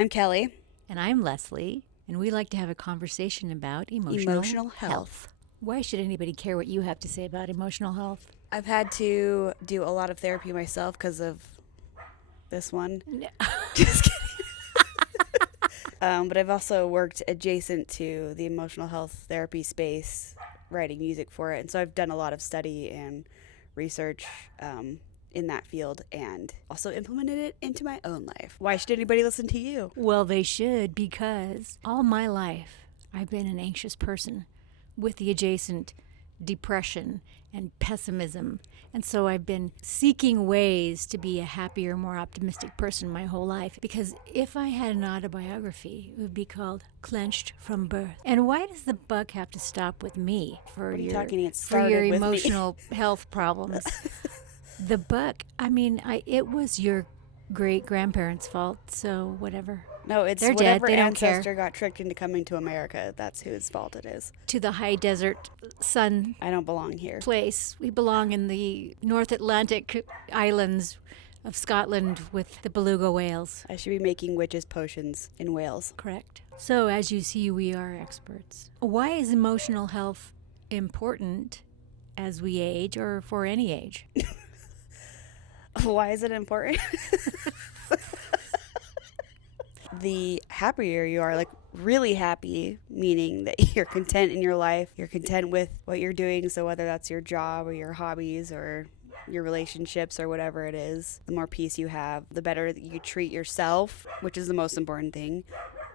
I'm Kellie. And I'm Leslie, and we like to have a conversation about Emotional health. Why should anybody care what you have to say about emotional health? I've had to do a lot of therapy myself because of this one. No. Just kidding. But I've also worked adjacent to the emotional health therapy space, writing music for it. And so I've done a lot of study and research in that field and also implemented it into my own life. Why should anybody listen to you? Well, they should, because all my life I've been an anxious person with the adjacent depression and pessimism. And so I've been seeking ways to be a happier, more optimistic person my whole life. Because if I had an autobiography, it would be called Clenched from Birth. And why does the buck have to stop with me for your emotional health problems? The buck, it was your great-grandparents' fault, so whatever. No, it's They're whatever dead. They don't ancestor care. got tricked into coming to America. That's whose fault it is. To the high desert sun I don't belong here. place. We belong in the North Atlantic islands of Scotland with the beluga whales. I should be making witches' potions in Wales. Correct. So, as you see, we are experts. Why is emotional health important as we age or for any age? Why is it important? The happier you are, like really happy, meaning that you're content in your life, you're content with what you're doing, so whether that's your job or your hobbies or your relationships or whatever it is, the more peace you have, the better that you treat yourself, which is the most important thing,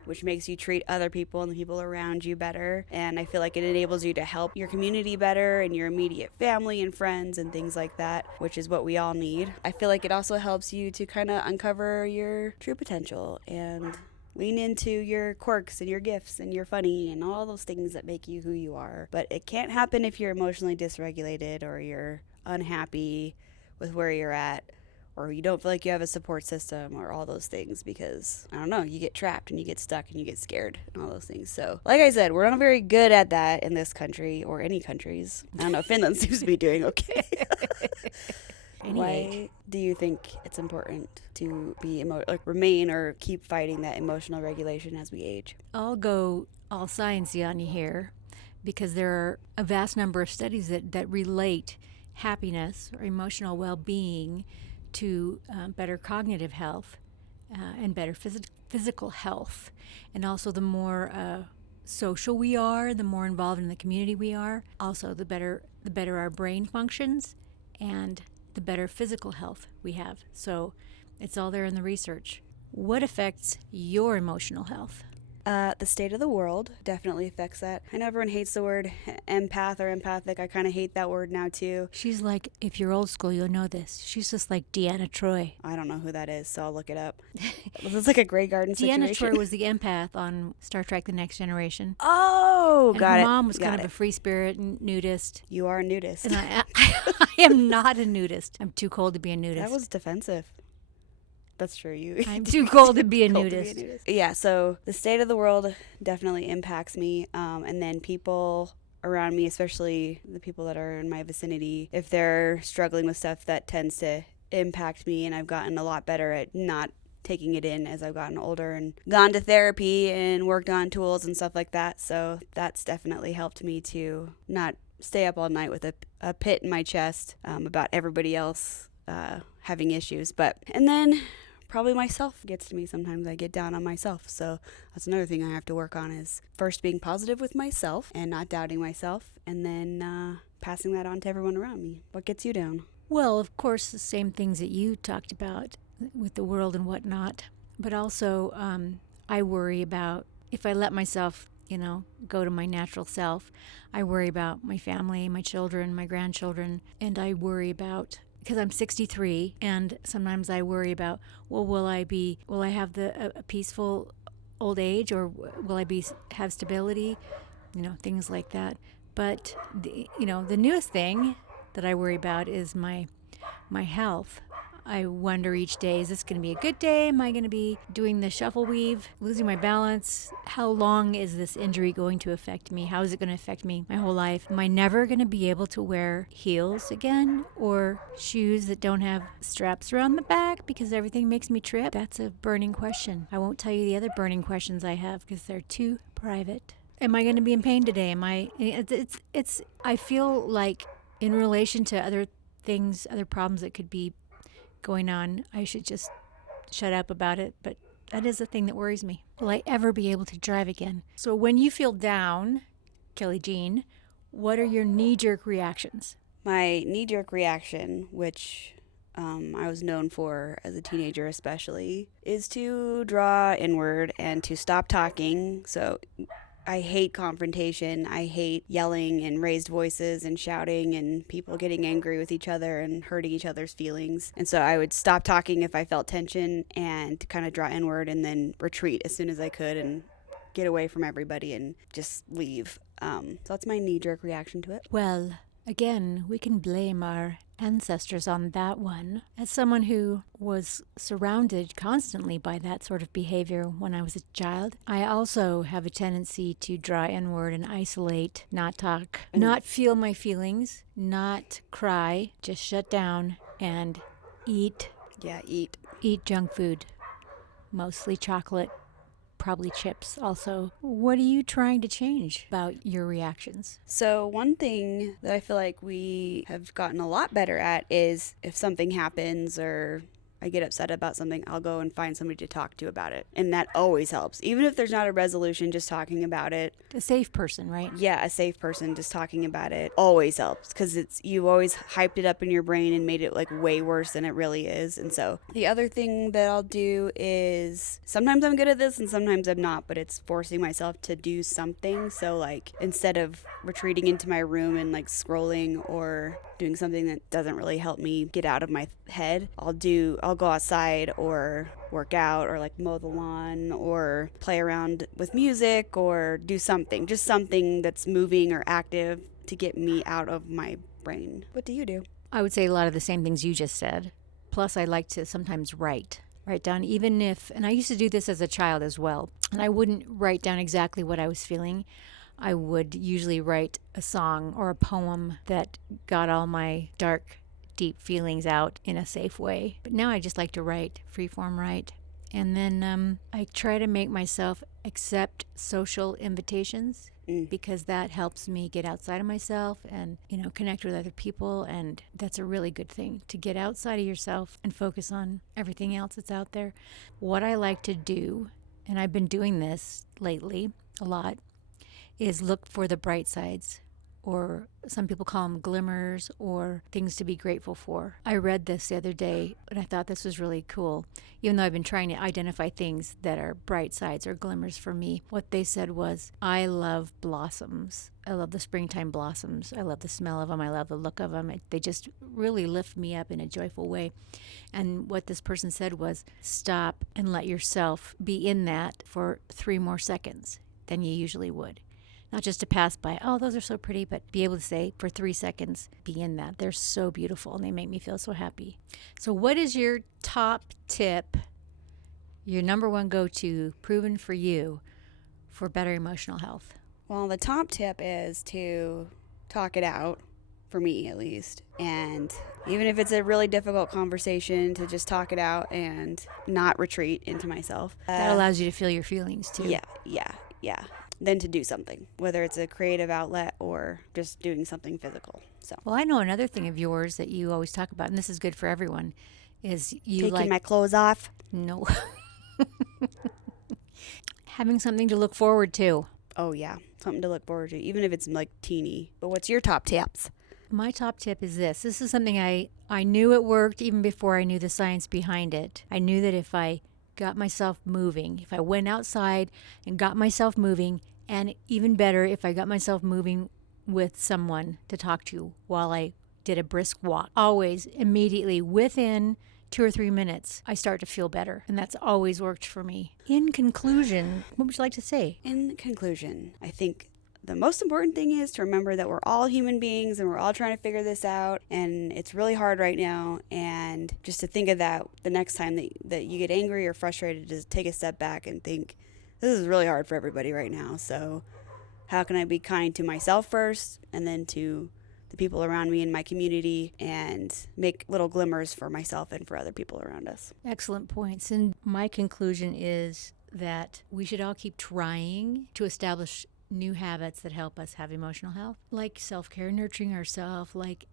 which makes you treat other people and the people around you better. And I feel like it enables you to help your community better and your immediate family and friends and things like that, which is what we all need. I feel like it also helps you to kind of uncover your true potential and lean into your quirks and your gifts and your funny and all those things that make you who you are. But it can't happen if you're emotionally dysregulated or you're unhappy with where you're at, or you don't feel like you have a support system, or all those things, because, I don't know, you get trapped and you get stuck and you get scared and all those things. So, like I said, we're not very good at that in this country or any countries. I don't know, Finland seems to be doing okay. Why do you think it's important to be remain or keep fighting that emotional regulation as we age? I'll go all sciencey on you here, because there are a vast number of studies that relate happiness or emotional well-being to better cognitive health and better physical health. And also the more social we are, the more involved in the community we are, also the better our brain functions and the better physical health we have. So it's all there in the research. What affects your emotional health? The state of the world definitely affects that. I know everyone hates the word empath or empathic. I kind of hate that word now, too. She's like, if you're old school, you'll know this. She's just like Deanna Troi. I don't know who that is, so I'll look it up. This is like a Grey Garden situation. Deanna Troi was the empath on Star Trek The Next Generation. Oh, and got it. Her mom was got kind it. of a free spirit and nudist. You are a nudist. And I am not a nudist. I'm too cold to be a nudist. That was defensive. That's true. I'm too cold to be a nudist. Yeah, so the state of the world definitely impacts me. And then people around me, especially the people that are in my vicinity, if they're struggling with stuff, that tends to impact me. And I've gotten a lot better at not taking it in as I've gotten older and gone to therapy and worked on tools and stuff like that. So that's definitely helped me to not stay up all night with a pit in my chest about everybody else having issues. And then probably myself gets to me sometimes. I get down on myself. So that's another thing I have to work on, is first being positive with myself and not doubting myself, and then passing that on to everyone around me. What gets you down? Well, of course, the same things that you talked about with the world and whatnot. But also, I worry about if I let myself, go to my natural self. I worry about my family, my children, my grandchildren, and I worry about, because I'm 63, and sometimes I worry about, will I have a peaceful old age, or will I have stability, things like that. But the newest thing that I worry about is my health. I wonder each day, is this going to be a good day? Am I going to be doing the shuffle weave, losing my balance? How long is this injury going to affect me? How is it going to affect me my whole life? Am I never going to be able to wear heels again or shoes that don't have straps around the back because everything makes me trip? That's a burning question. I won't tell you the other burning questions I have because they're too private. Am I going to be in pain today? I feel like in relation to other things, other problems that could be going on, I should just shut up about it, but that is the thing that worries me. Will I ever be able to drive again? So when you feel down, Kellie Jean, what are your knee-jerk reactions? My knee-jerk reaction, which I was known for as a teenager especially, is to draw inward and to stop talking. So I hate confrontation. I hate yelling and raised voices and shouting and people getting angry with each other and hurting each other's feelings. And so I would stop talking if I felt tension and kind of draw inward and then retreat as soon as I could and get away from everybody and just leave. So that's my knee-jerk reaction to it. Well, again, we can blame our ancestors on that one. As someone who was surrounded constantly by that sort of behavior when I was a child, I also have a tendency to draw inward and isolate, not talk, not feel my feelings, not cry, just shut down and eat. Yeah, eat. Eat junk food, mostly chocolate, probably chips also. What are you trying to change about your reactions? So one thing that I feel like we have gotten a lot better at is if something happens or I get upset about something, I'll go and find somebody to talk to about it. And that always helps. Even if there's not a resolution, just talking about it. A safe person, right? Yeah, a safe person just talking about it always helps because you've always hyped it up in your brain and made it like way worse than it really is. And so the other thing that I'll do is sometimes I'm good at this and sometimes I'm not, but it's forcing myself to do something. So like instead of retreating into my room and like scrolling or doing something that doesn't really help me get out of my head, I'll go outside or work out or like mow the lawn or play around with music or do something, just something that's moving or active to get me out of my brain. What do you do? I would say a lot of the same things you just said. Plus, I like to sometimes write down, even if, and I used to do this as a child as well, and I wouldn't write down exactly what I was feeling. I would usually write a song or a poem that got all my dark, deep feelings out in a safe way. But now I just like to write, freeform write. And then I try to make myself accept social invitations because that helps me get outside of myself and, connect with other people. And that's a really good thing, to get outside of yourself and focus on everything else that's out there. What I like to do, and I've been doing this lately a lot, is look for the bright sides, or some people call them glimmers, or things to be grateful for. I read this the other day, and I thought this was really cool. Even though I've been trying to identify things that are bright sides or glimmers for me, what they said was, I love blossoms. I love the springtime blossoms. I love the smell of them. I love the look of them. They just really lift me up in a joyful way. And what this person said was, stop and let yourself be in that for 3 more seconds than you usually would. Not just to pass by, oh, those are so pretty, but be able to say for 3 seconds, be in that. They're so beautiful and they make me feel so happy. So what is your top tip, your number one go-to, proven for you, for better emotional health? Well, the top tip is to talk it out, for me at least. And even if it's a really difficult conversation, to just talk it out and not retreat into myself. That allows you to feel your feelings too. Yeah. Then to do something, whether it's a creative outlet or just doing something physical. So, well, I know another thing of yours that you always talk about, and this is good for everyone, is you taking my clothes off. No. Having something to look forward to. Oh yeah, something to look forward to, even if it's like teeny. But what's your top tips? My top tip is this. This is something I knew it worked even before I knew the science behind it. I knew that if I got myself moving, if I went outside and got myself moving, and even better, if I got myself moving with someone to talk to while I did a brisk walk, always immediately within 2 or 3 minutes, I start to feel better. And that's always worked for me. In conclusion, what would you like to say? In conclusion, I think the most important thing is to remember that we're all human beings and we're all trying to figure this out, and it's really hard right now. And just to think of that the next time that you get angry or frustrated, just take a step back and think, this is really hard for everybody right now. So how can I be kind to myself first, and then to the people around me in my community, and make little glimmers for myself and for other people around us? Excellent points. And my conclusion is that we should all keep trying to establish new habits that help us have emotional health, like self-care, nurturing ourselves, like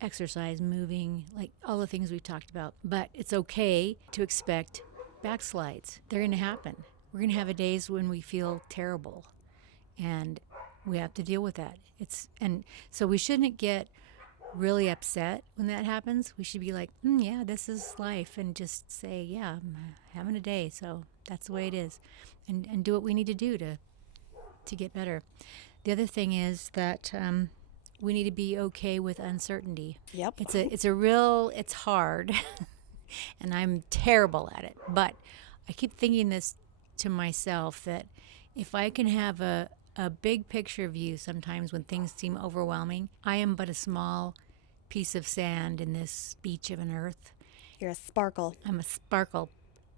exercise, moving, like all the things we've talked about. But it's okay to expect backslides. They're going to happen. We're going to have days when we feel terrible, and we have to deal with that. And so we shouldn't get really upset when that happens. We should be like, yeah, this is life, and just say, yeah, I'm having a day, so that's the way it is, and do what we need to do to get better. The other thing is that we need to be okay with uncertainty. Yep. It's hard, and I'm terrible at it. But I keep thinking this to myself, that if I can have a big picture view sometimes when things seem overwhelming, I am but a small piece of sand in this beach of an earth. You're a sparkle. I'm a sparkle.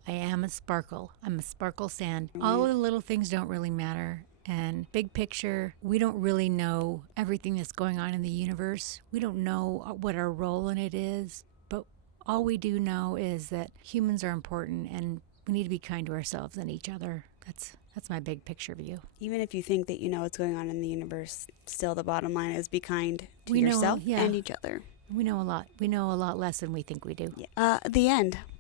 I am a sparkle. I'm a sparkle sand. All the little things don't really matter. And big picture, we don't really know everything that's going on in the universe. We don't know what our role in it is. But all we do know is that humans are important, and we need to be kind to ourselves and each other. That's my big picture view. Even if you think that you know what's going on in the universe, still the bottom line is be kind to We know, yourself yeah. and each other. We know a lot. We know a lot less than we think we do. The end.